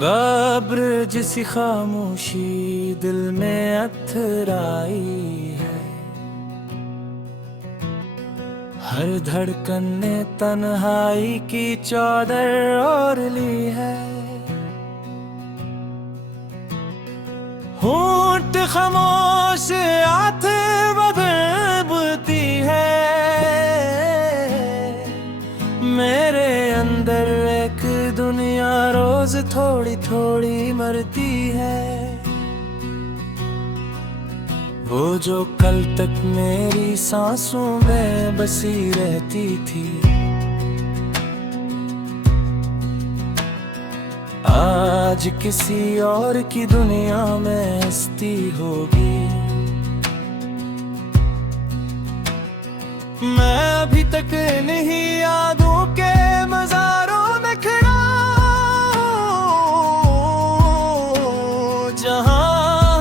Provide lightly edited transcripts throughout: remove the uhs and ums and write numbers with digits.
गब्र जिसी खामोशी दिल में अथराई है, हर धड़कन ने तन्हाई की चादर ओढ़ ली है। होंठ खामोश आंख बदबती है, मेरे अंदर एक दुनिया रोज थोड़ी थोड़ी मरती है। वो जो कल तक मेरी सांसों में बसी रहती थी, आज किसी और की दुनिया में हंसती होगी। मैं अभी तक नहीं यादों के मज़ारों में खड़ा हूँ, जहाँ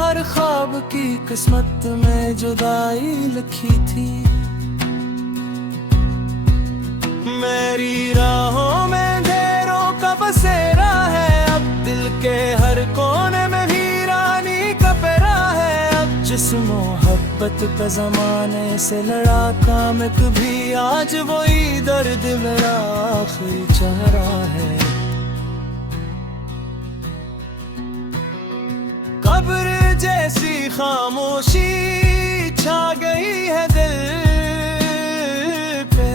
हर ख्वाब की किस्मत में जुदाई लिखी थी। मेरी राहों में ढेरों का बसेरा है, अब दिल के हर कोने में वीरानी का पहरा है। अब जिस मोहब्बत का जमाने से लड़ा काम कभी, आज वही दर्द मेरा आखिरी चेहरा है। कब्र जैसी खामोशी छा गई है दिल पे,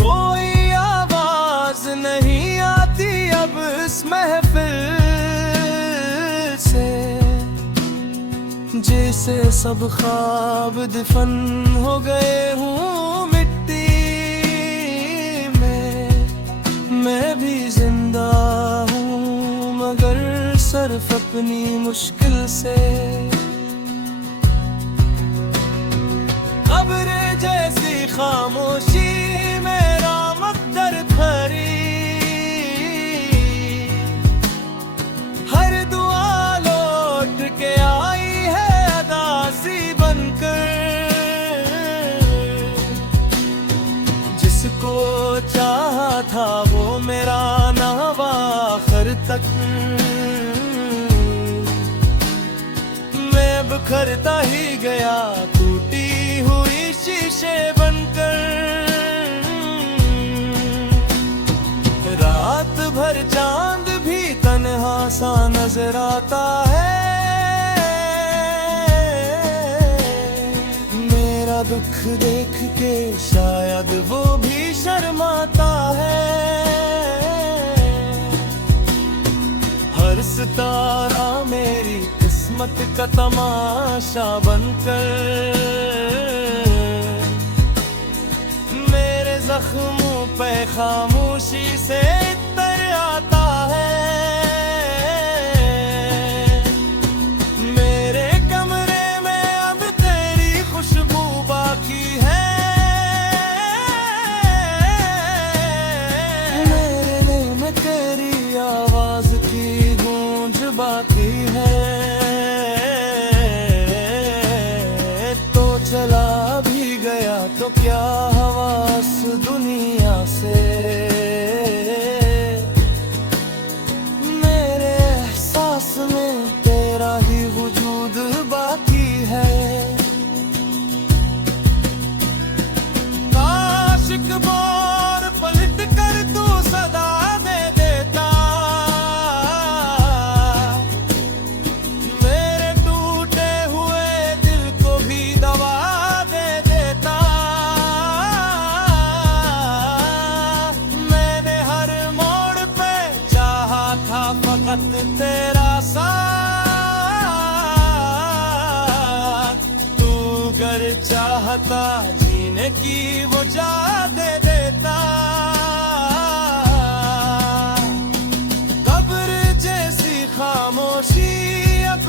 कोई आवाज नहीं आती अब इस महफिल से। जैसे सब ख्वाब दफन हो गए हूँ मिट्टी में, मैं भी जिंदा हूँ मगर सिर्फ अपनी मुश्किल से। कब्र जैसी खामोशी मेरा मकदर भरी, हर दुआ लौट के आई है अदासी बनकर। जिसको चाहा था वो मेरा नावा आखिर तक, मैं बिखरता ही गया टूटी हुई शीशे बनकर। रात भर चांद भी तन्हा सा नजर आता है, मेरा दुख देख के शायद वो भी शर्माता है। हर सितारा मेरी किस्मत का तमाशा बनकर, मेरे जख्मों पे खामोशी से इतर आता है। मेरे कमरे में अब तेरी खुशबू बाकी है, मेरे दिल में तेरी आवाज की गूंज बाकी है। तो चला भी गया तो क्या हवास दुनिया से, मेरे एहसास में तेरा ही वजूद बाकी है। काश एक बार पलट कर तू सदा दे देता, मेरे टूटे हुए दिल को भी दवा दे देता। मैंने हर मोड़ पे चाहा था फकत तेरा साथ, तू अगर चाहता जीने की वो जा दे देता। कब्र जैसी खामोशी अब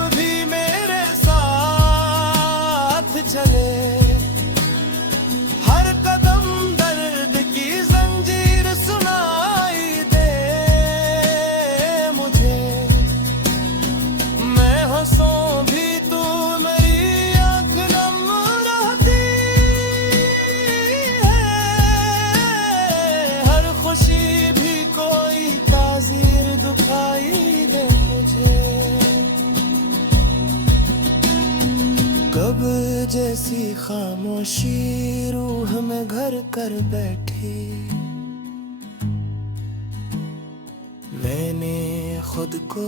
खामोशी रूह में घर कर बैठी। मैंने खुद को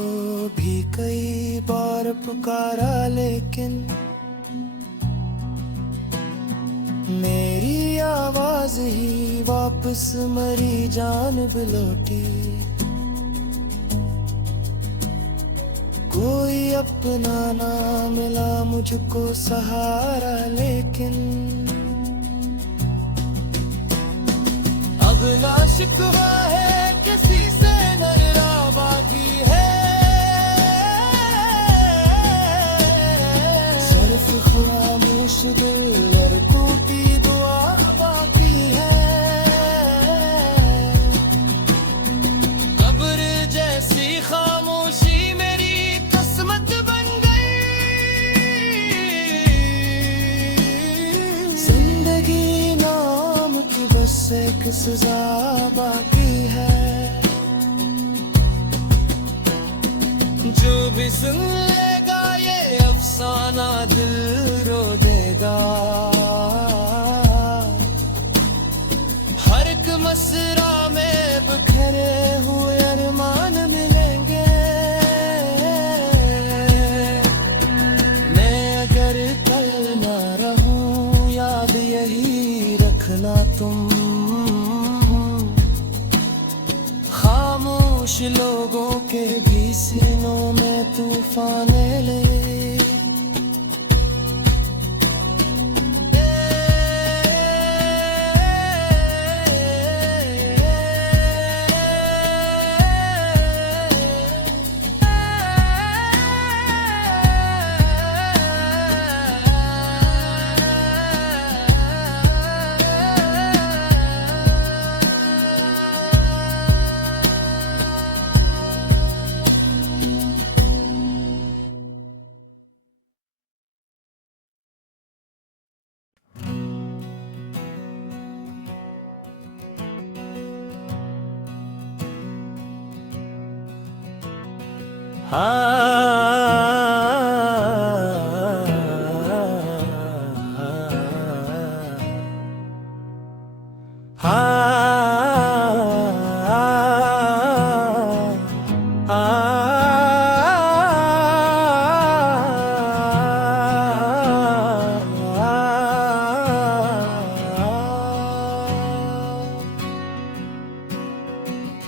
भी कई बार पुकारा लेकिन मेरी आवाज ही वापस मरी जान लौटी। कोई अपना ना मिला मुझको सहारा लेकिन अब ना शिकवा है किसी से नजरा बाकी है। सिर्फ खामोश दिल और टूटी दुआ बाकी है। कब्र जैसी खामोशी मेरी किस्मत बन गई। जिंदगी नाम की बस एक सजा बाकी है। जो भी सुन लेगा ये अफसाना दिल रो देगा। हर एक मसरा में बिखरे हुए अरमान मिलेंगे। मैं अगर कल ना रहूं याद यही रखना तुम। खामोश लोगों के भी सीनों में तूफान ले।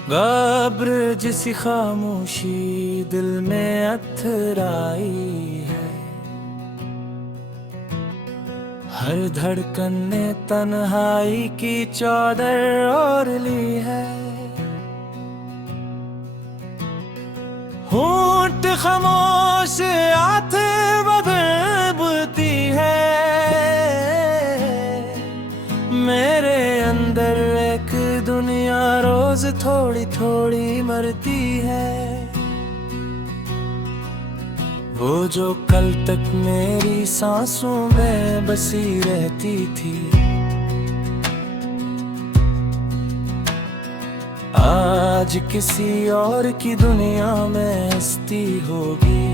गब्र जिसी खामोशी दिल में अथराई है। हर धड़कन ने तन्हाई की चादर ओढ़ ली है। होंठ खामोश आंख बदबती है। मेरे अंदर एक दुनिया रोज थोड़ी थोड़ी मरती है। वो जो कल तक मेरी सांसों में बसी रहती थी आज किसी और की दुनिया में हस्ती होगी।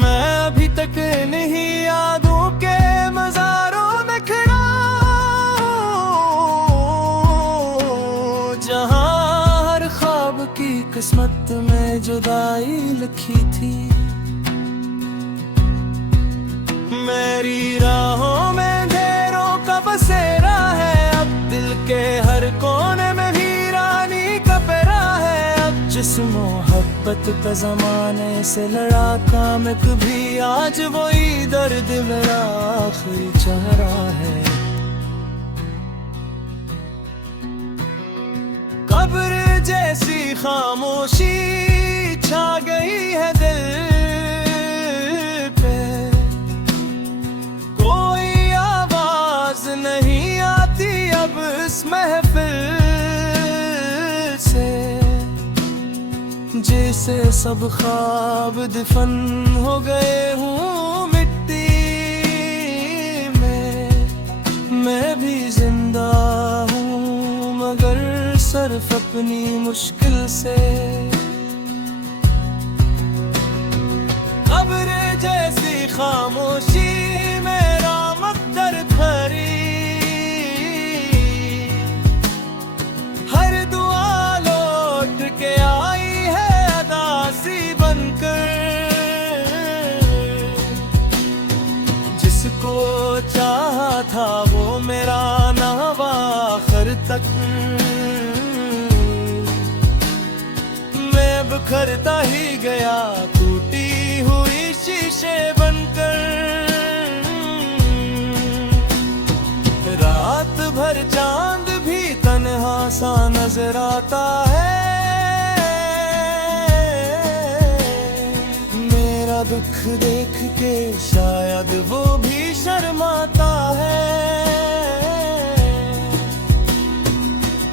मैं अभी तक नहीं यादों के मज़ारों में खड़ा हूँ, जहाँ हर ख्वाब की किस्मत में जुदाई लिखी थी। मेरी राहों में ढेरों का बसेरा है। अब दिल के हर कोने में वीरानी का पहरा है। अब जिस मोहब्बत पे ज़माने से लड़ा था मैं कभी आज वही दर्द मेरा आखिरी चेहरा है। कब्र जैसी खामोशी छा गई है दिल पे। कोई आवाज नहीं आती अब इस महफिल से। जैसे सब ख्वाब दफन हो गए हूँ मिट्टी में। मैं भी जिंदा हूँ मगर सिर्फ अपनी मुश्किल से। कब्र जैसे खामोशी मेरा मकदर भरी, हर दुआ लौट के आई है अदासी बनकर। जिसको चाहा था वो मेरा नावा आखिर तक, मैं बिखरता ही गया टूटी हुई शीशे बनकर। रात भर चांद भी तन्हा सा नजर आता है, मेरा दुख देख के शायद वो भी शर्माता है।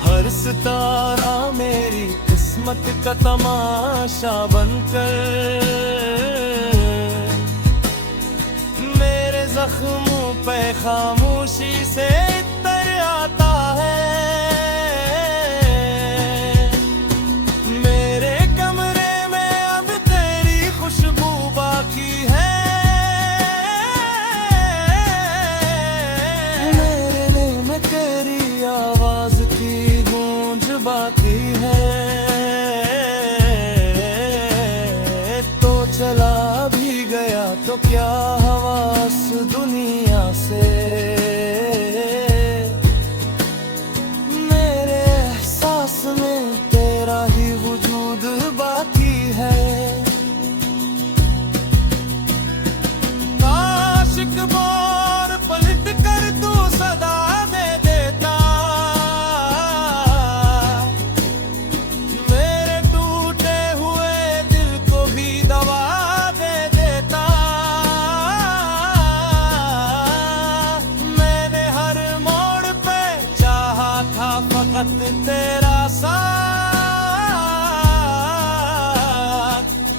हर सितारा मेरी किस्मत का तमाशा बनकर, मेरे जख्मों पे खामोशी से इतर आता है। मेरे कमरे में अब तेरी खुशबू बाकी है, मेरे दिल में तेरी आवाज की गूंज बाकी है। तो चला भी गया तो क्या हवास दुनिया से, मेरे एहसास में तेरा ही वजूद बाकी है। काश एक बार पलट कर तू सदा दे देता, मेरे टूटे हुए दिल को भी दवा दे देता। मैंने हर मोड़ पे चाहा था फकत तेरा साथ,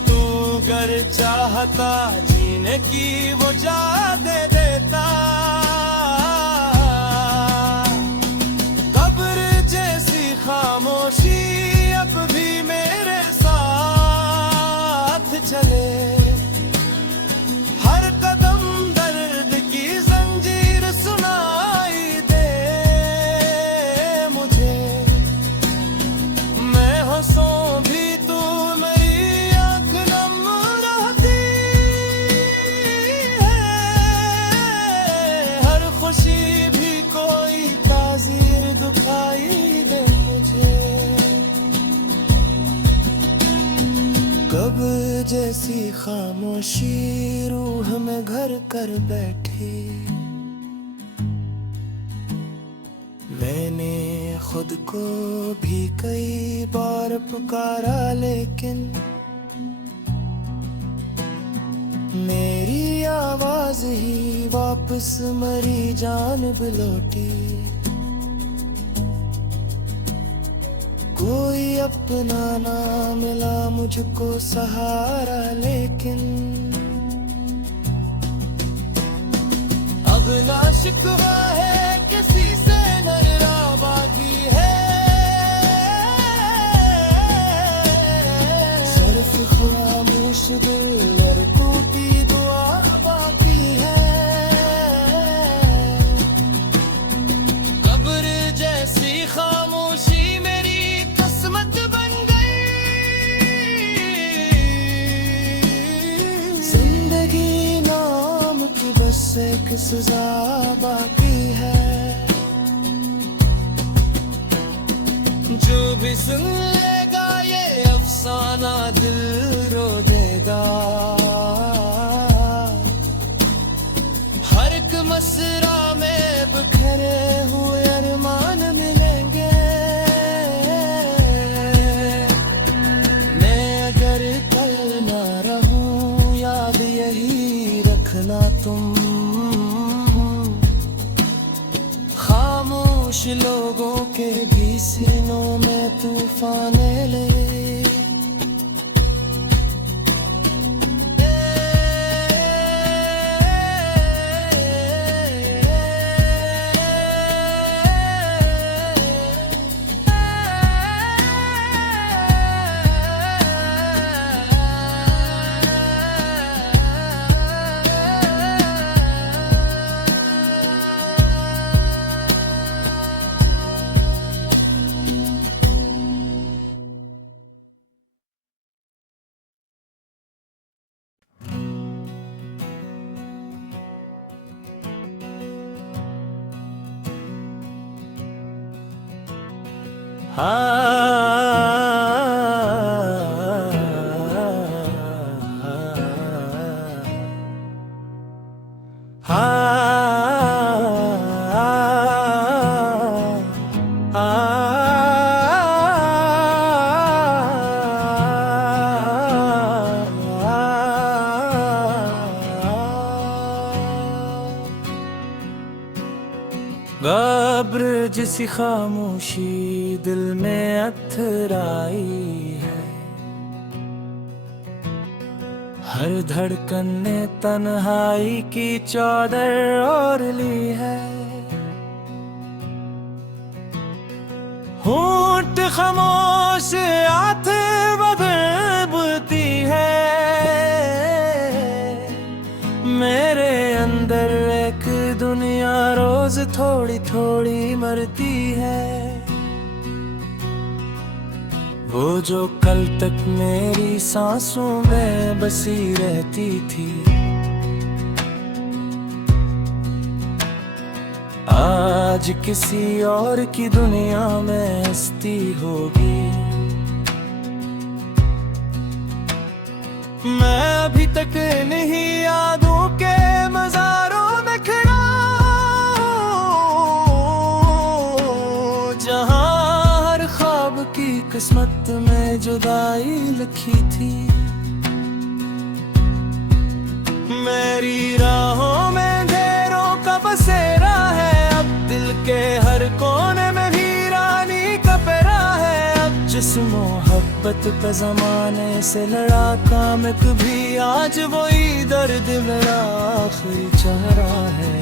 तू अगर चाहता जीने की वो जा दे देता। कब्र जैसी खामोशी अब भी मेरे साथ चले, हर कदम दर्द की जंजीर सुनाई दे मुझे। मैं हंसूं भी तू मेरी आँख नम रहती है, हर खुशी भी कोई ताज़ीर दुखाई दे मुझे। कब जैसी खामोशी रूह में घर कर बैठी, मैंने खुद को भी कई बार पुकारा लेकिन मेरी आवाज ही वापस मरी जानब लौटी। कोई अपना ना मिला मुझको सहारा, लेकिन अब ना शिकवा है किसी से नजरा बाकी है, सिर्फ खामोश दिल और टूटी दुआ बाकी है। कब्र जैसी खामोशी मेरी किस्मत बन गई, जिंदगी नाम की बस एक सजा बाकी है। जो भी सुन लेगा ये अफसाना दिल रो देगा, हर एक मसरा में बिखरे हुए अरमान मिलेंगे। मैं अगर कल ना रहूं याद यही रखना तुम, खामोश लोगों के भी सीनों में तूफान ले। गब्र जिसी खामोशी दिल में अथराई है, हर धड़कन ने तन्हाई की चादर ओढ़ ली है। होंठ खामोश आंख बदबती है, मेरे अंदर एक दुनिया रोज थोड़ी थोड़ी मरती है। वो जो कल तक मेरी सांसों में बसी रहती थी, आज किसी और की दुनिया में हस्ती होगी। मैं अभी तक नहीं यादों के मज़ारों में खड़ा हूँ, जहाँ हर ख्वाब की किस्मत में जुदाई लिखी थी। मेरी राहों में ढेरों का बसेरा है, अब दिल के हर कोने में वीरानी का पहरा है। अब जिस मोहब्बत पे ज़माने से लड़ा काम कभी, आज वही दर्द मेरा आखिरी चेहरा है।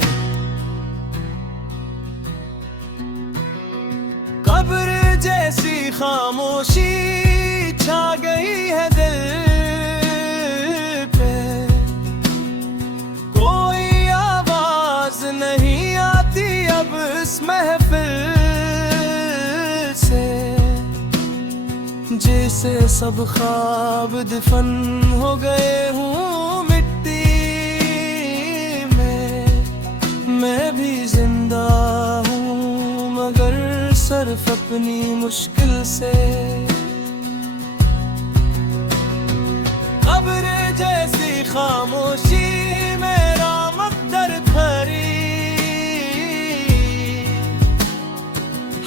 कब्र जैसी खामोशी छा गई है दिल पे, कोई आवाज नहीं आती अब इस महफिल से। जैसे सब ख्वाब दफन हो गए हूँ मिट्टी में, मैं भी जिंदा हूँ मगर सिर्फ अपनी मुश्किल से। कब्र जैसी खामोशी मेरा मकदर भरी,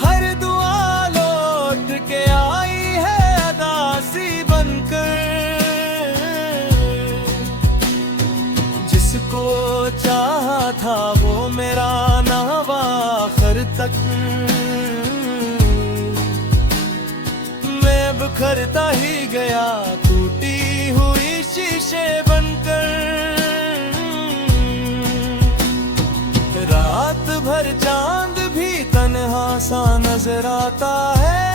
हर दुआ लौट के आई है अदासी बनकर। जिसको चाहा था वो मेरा ना आखिर तक, मैं बिखरता ही गया टूटी हुई शीशे बनकर। रात भर चांद भी तन्हा सा नजर आता है,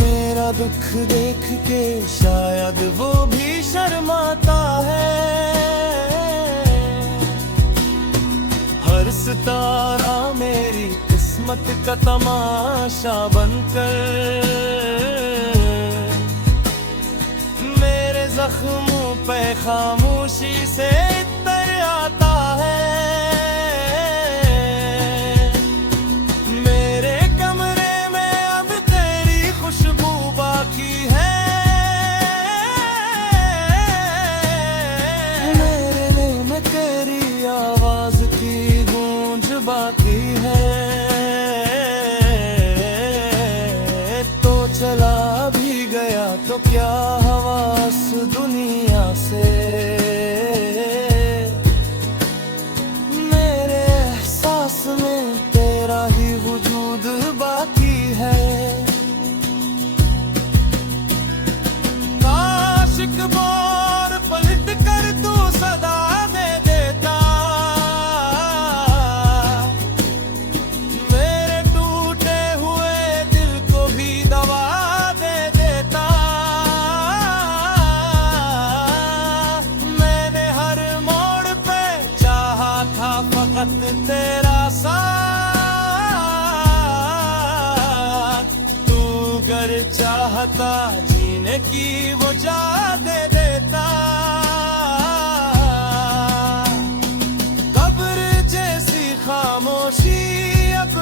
मेरा दुख देख के शायद वो भी शर्माता है। हर सितारा मेरी किस्मत का तमाशा बनकर, मेरे जख्मों पे खामोशी से इतर आता है। मेरे कमरे में अब तेरी खुशबू बाकी है, मेरे दिल में तेरी आवाज की गूंज बाकी है। चला भी गया तो क्या हवास दुनिया से, मेरे एहसास में तेरा ही वजूद बाकी है। काश एक बार पलट कर तू सदा दे देता, मेरे टूटे हुए दिल को भी दवा तेरा साथ। तू अगर चाहता जीने की वो जा दे देता, कब्र जैसी खामोशी अब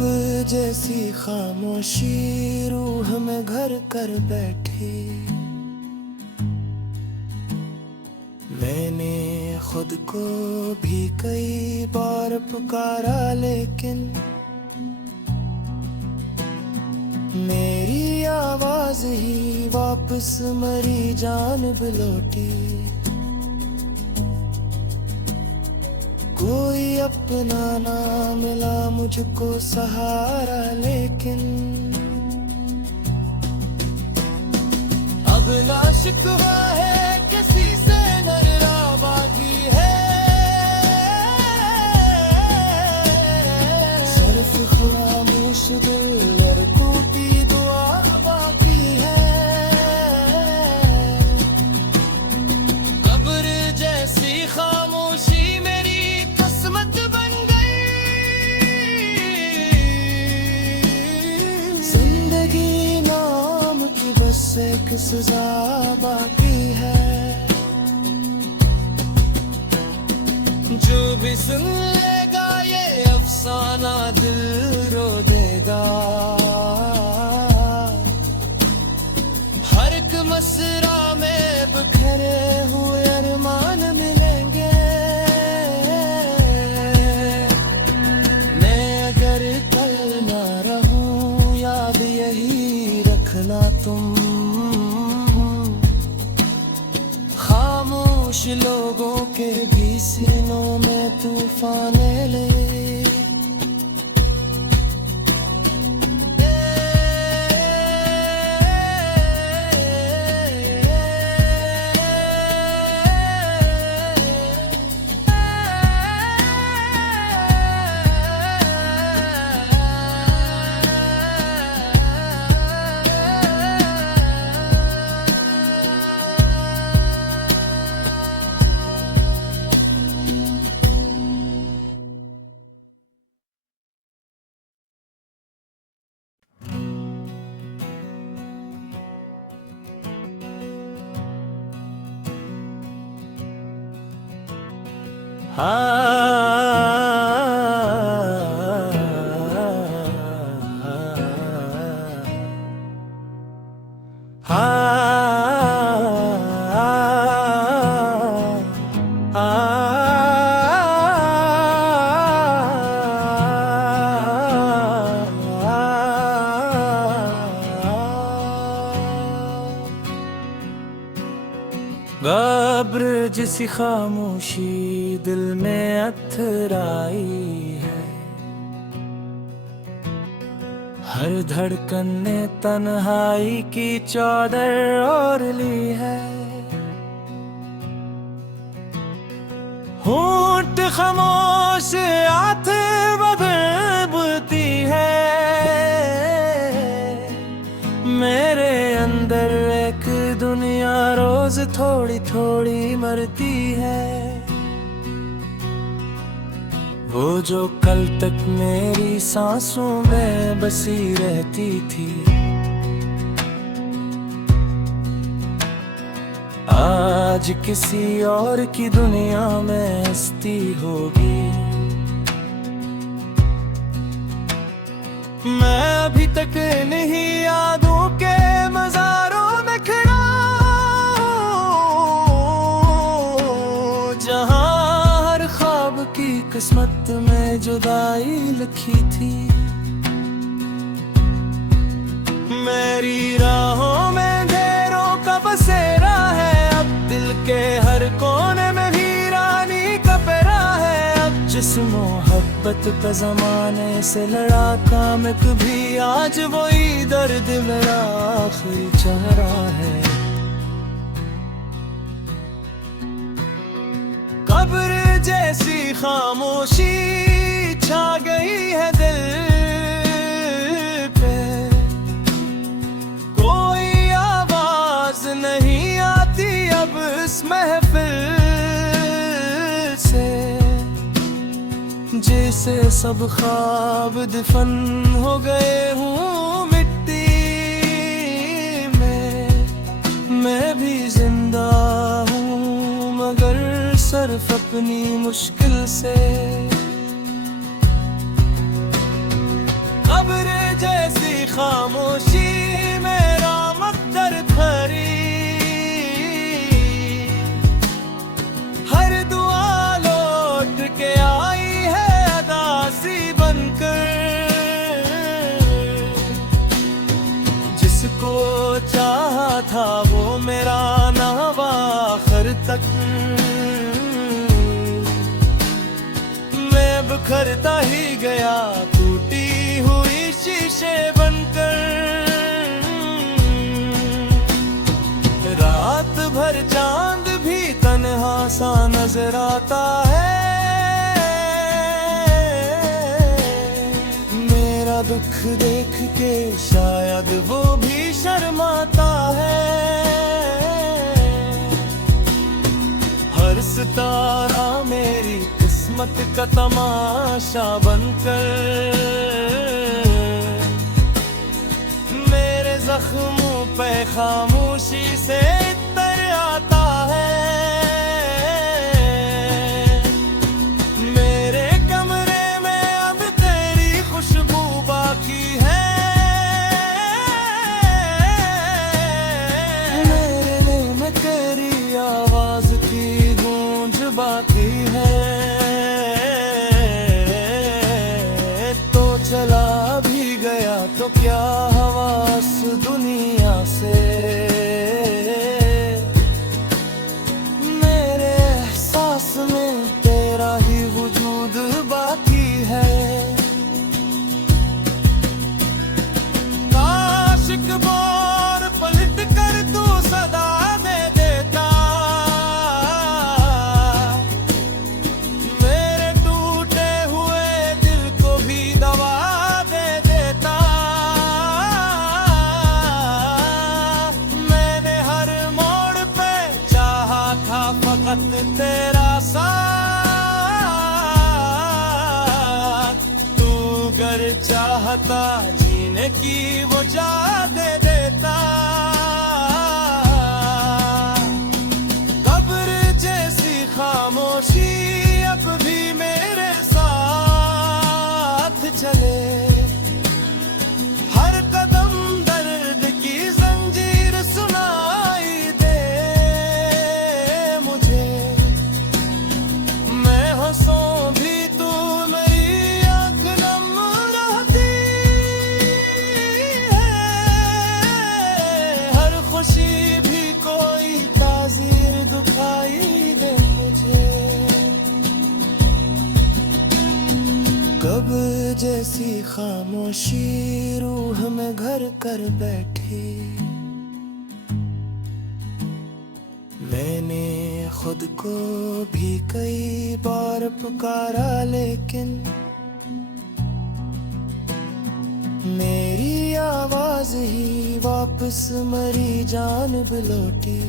जैसी खामोशी रूह में घर कर बैठी। मैंने खुद को भी कई बार पुकारा लेकिन मेरी आवाज ही वापस मरी जान लौटी। कोई अपना ना मिला मुझको सहारा लेकिन अब ना शिकवा है किसी से नजरा बाकी है। सिर्फ खामोश दिल और टूटी दुआ बाकी है। कब्र जैसी खामोशी एक सजा बाकी है। जो भी सुन लेगा ये अफसाना दिल रो देगा। हर एक मसरा में बिखरे हुए अरमान मिलेंगे। मैं अगर कल ना रहूं याद यही रखना तुम। खामोश लोगों के भी सीनों में तूफान ले। गब्र जिसी खामोशी दिल में अथराई है। हर धड़कन ने तन्हाई की चादर ओढ़ ली है। होंठ खामोश आंख बदबती है। मेरे अंदर एक दुनिया रोज थोड़ी थोड़ी मरती है। वो जो कल तक मेरी सांसों में बसी रहती थी आज किसी और की दुनिया में हस्ती होगी। मैं अभी तक नहीं यादों के मज़ारों में खड़ा हूँ, जहाँ हर ख्वाब की किस्मत में जुदाई लिखी थी। मेरी राहों में ढेरों का बसेरा है। अब दिल के हर कोने में वीरानी का पहरा है। अब जिस मोहब्बत पे ज़माने से लड़ा था मैं कभी आज वही दर्द मेरा आखिरी चेहरा है। कब्र जैसी खामोशी छा गई है दिल पे। कोई आवाज नहीं आती अब इस महफिल से। जैसे सब ख्वाब दफन हो गए हूँ मिट्टी में। मैं भी जिंदा हूँ मगर सिर्फ अपनी मुश्किल से। कब्र जैसी खामोशी मेरा मकदर खरी, हर दुआ लौट के आई है अदासी बनकर। जिसको चाहा था वो मेरा ना आखिर तक, मैं बिखरता ही गया टूटी हुई शीशे बनकर। रात भर चांद भी तन्हा सा नजर आता है, मेरा दुख देख के शायद वो भी शर्माता है। हर सितारा मेरी किस्मत का तमाशा बनकर, मेरे जख्मों पे खामोशी से इतर आता है। मेरे कमरे में अब तेरी खुशबू बाकी है, मेरे दिल में तेरी आवाज की गूंज बाकी है। चला भी गया तो क्या हवास दुनिया से, मेरे एहसास में तेरा ही वजूद बाकी है। काश एक बार पलट कर तू सदा दे देता, मेरे टूटे हुए दिल को भी दवा तेरा साथ। तू अगर चाहता जीने की वो जा दे देता, कब्र जैसी खामोशी अब भी मेरे साथ चले, हर कदम दर्द की जंजीर सुनाई दे मुझे। मैं हंसूं भी तू मेरी आँख नम रहती है, हर खुशी भी कोई तासीर दिखाई दे मुझे। कब्र जैसी खामोशी रूह में घर कर बैठी, मैंने खुद को भी कई बार पुकारा लेकिन मेरी आवाज ही वापस मरी जान लौटी।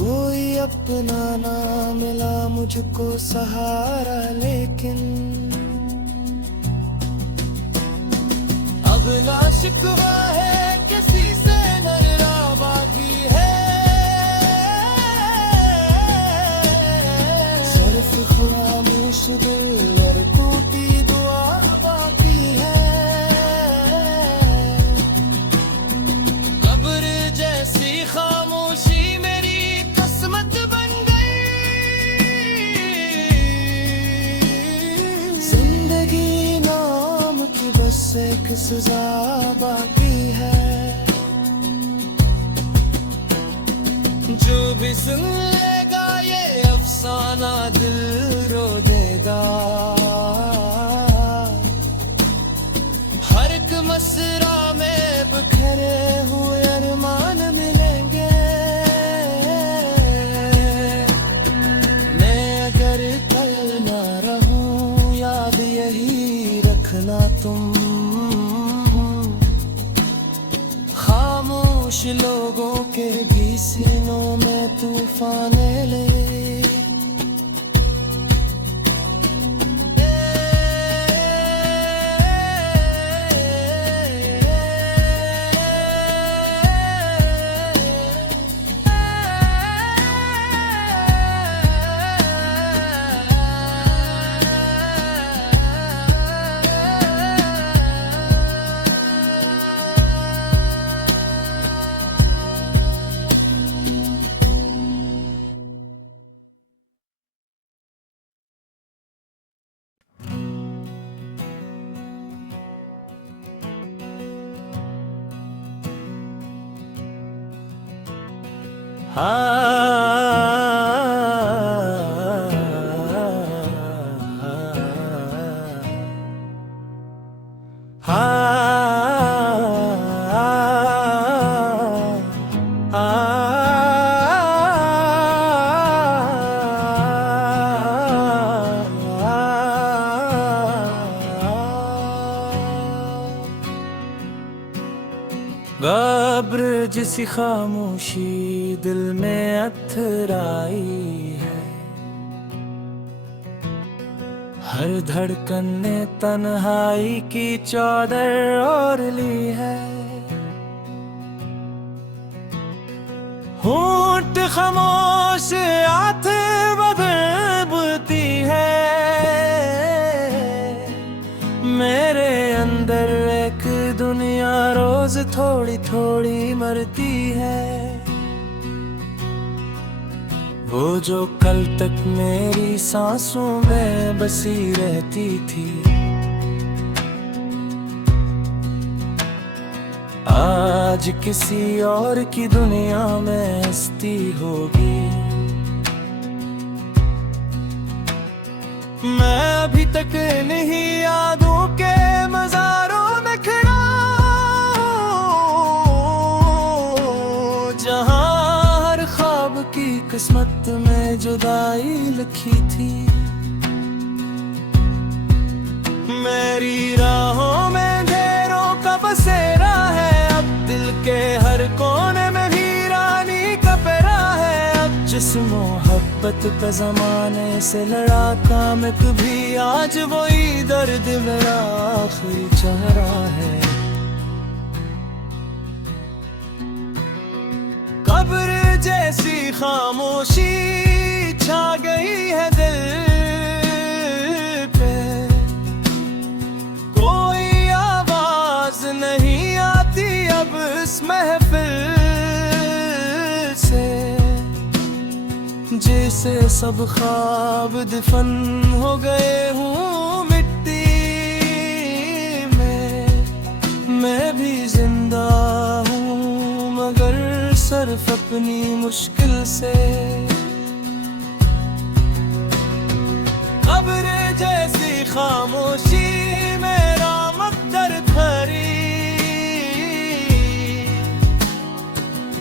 कोई अपना ना मिला मुझको सहारा, लेकिन अब ना शिकवा है किसी से नजरा बाकी है, सिर्फ खामोश दिल और टूटी दुआ बाकी है। कब्र जैसी खामोशी मेरी किस्मत बन गई, जिंदगी नाम की बस एक सजा बाकी है। जो भी सुन लेगा ये अफसाना दिल रो देगा, हर एक मसरा में बिखरे हुए अरमान मिलेंगे। मैं अगर कल ना रहूं याद यही रखना तुम, खामोश लोगों के भी सीनों में तूफान ले। गब्र जिसी खामोशी दिल में अथराई है, हर धड़कन ने तन्हाई की चादर ओढ़ ली है। होंठ खामोश आंख बदबती है, मेरे अंदर एक दुनिया रोज थोड़ी थोड़ी मरती है। वो जो कल तक मेरी सांसों में बसी रहती थी, आज किसी और की दुनिया में हस्ती होगी। मैं अभी तक नहीं यादों के मज़ारों में खड़ा हूँ, जहाँ हर ख्वाब की किस्मत में जुदाई लिखी थी। मेरी राहों में ढेरों का बसेरा है, अब दिल के हर कोने में वीरानी का पहरा है। अब जिस मोहब्बत पे ज़माने से लड़ा था मैं कभी, आज वही दर्द मेरा आखिरी चेहरा है। कब्र जैसी खामोशी छा गई है दिल पे, कोई आवाज नहीं आती अब इस महफिल से। जैसे सब ख्वाब दफन हो गए हूँ मिट्टी में, मैं भी जिंदा हूँ मगर सिर्फ अपनी मुश्किल से। कब्र जैसी खामोशी मेरा मकदर भरी,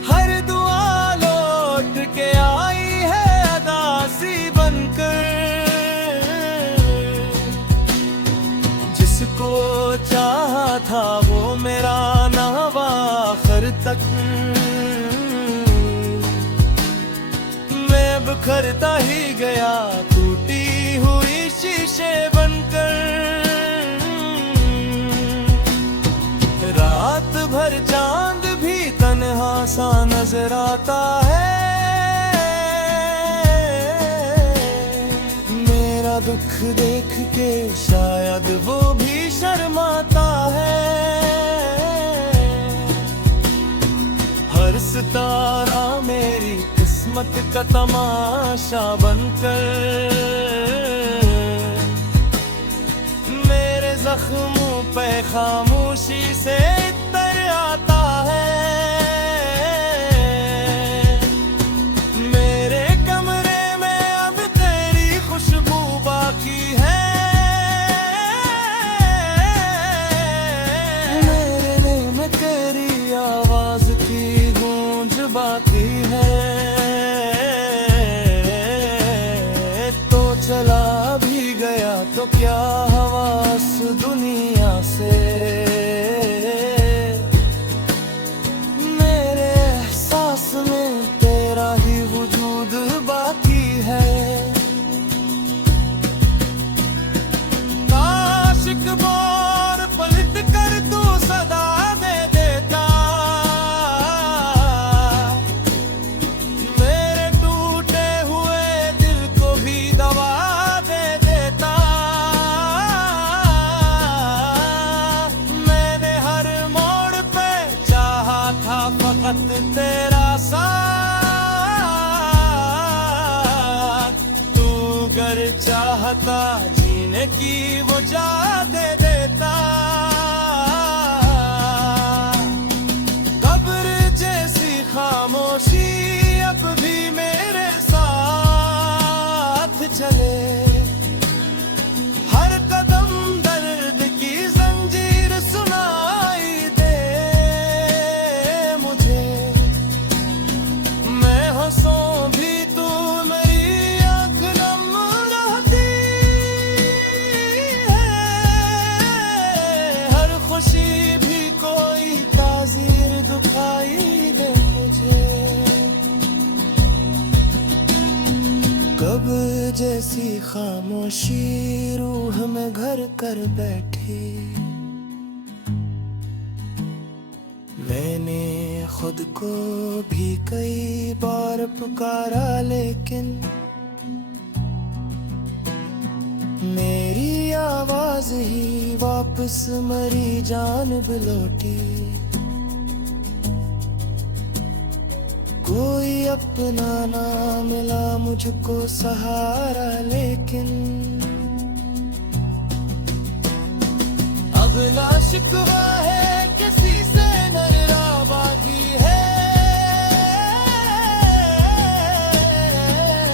हर दुआ लौट के आई है अदासी बनकर। जिसको चाहा था वो मेरा ना हुआ आखिर तक, मैं बिखरता ही गया टूटी हुई शीशे बनकर। रात भर चांद भी तन्हा सा नजर आता है, मेरा दुख देख के शायद वो भी शर्माता है। हर सितारा मेरी किस्मत का तमाशा बनकर, मेरे जख्मों पे खामोशी से इतर आता है। मेरे कमरे में अब तेरी खुशबू बाकी है, मेरे दिल में तेरी आवाज की गूंज बाकी है। तो चला भी गया तो क्या हवास दुनिया से, मेरे एहसास में तेरा ही वजूद बाकी है। काश एक बार पलट कर तू सदा दे देता, मेरे टूटे हुए दिल को भी दवा दे देता। मैंने हर मोड़ पे चाहा था फकत तेरा साथ, तू अगर चाहता जीने की वो जा दे देता। कब्र जैसी खामोशी अब कब जैसी खामोशी रूह में घर कर बैठी। मैंने खुद को भी कई बार पुकारा लेकिन मेरी आवाज ही वापस मरी जान लौटी। कोई अपना ना मिला मुझको सहारा लेकिन अब ना शिकवा है किसी से न बाकी है।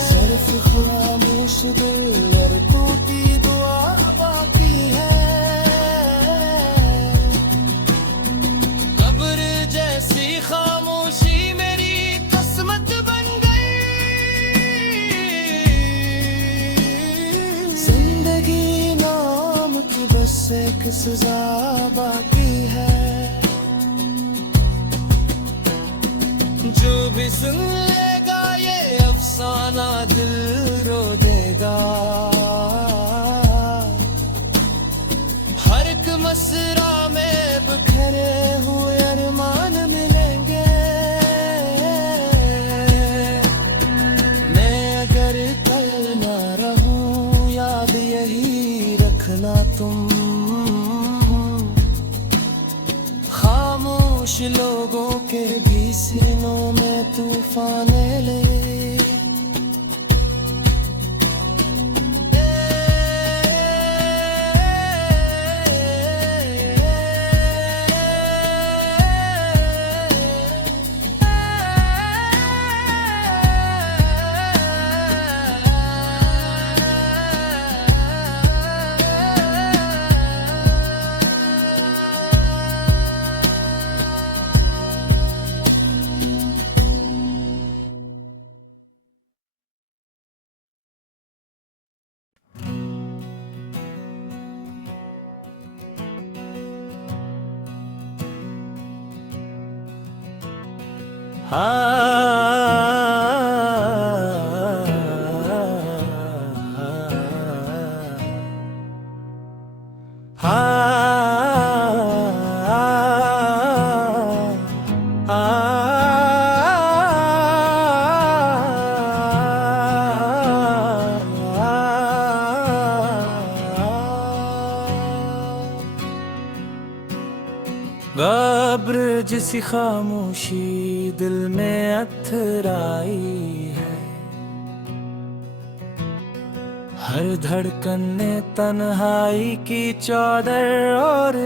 सिर्फ खामोश दिल और टूटी दुआ बाकी है। कब्र जैसी खामोशी मेरी किस्मत बन गई। जिंदगी नाम की बस एक सजा बाकी है। जो भी सुन लेगा ये अफसाना दिल रो देगा। हर एक मसरा में बिखरे हुए अरमान मिलेंगे। मैं अगर कल ना रहूं याद यही रखना तुम। खामोश लोगों के भी सीनों में तूफान ले। गब्र जिसी खामोशी दिल में अथराई है। हर धड़कन ने तन्हाई की चादर और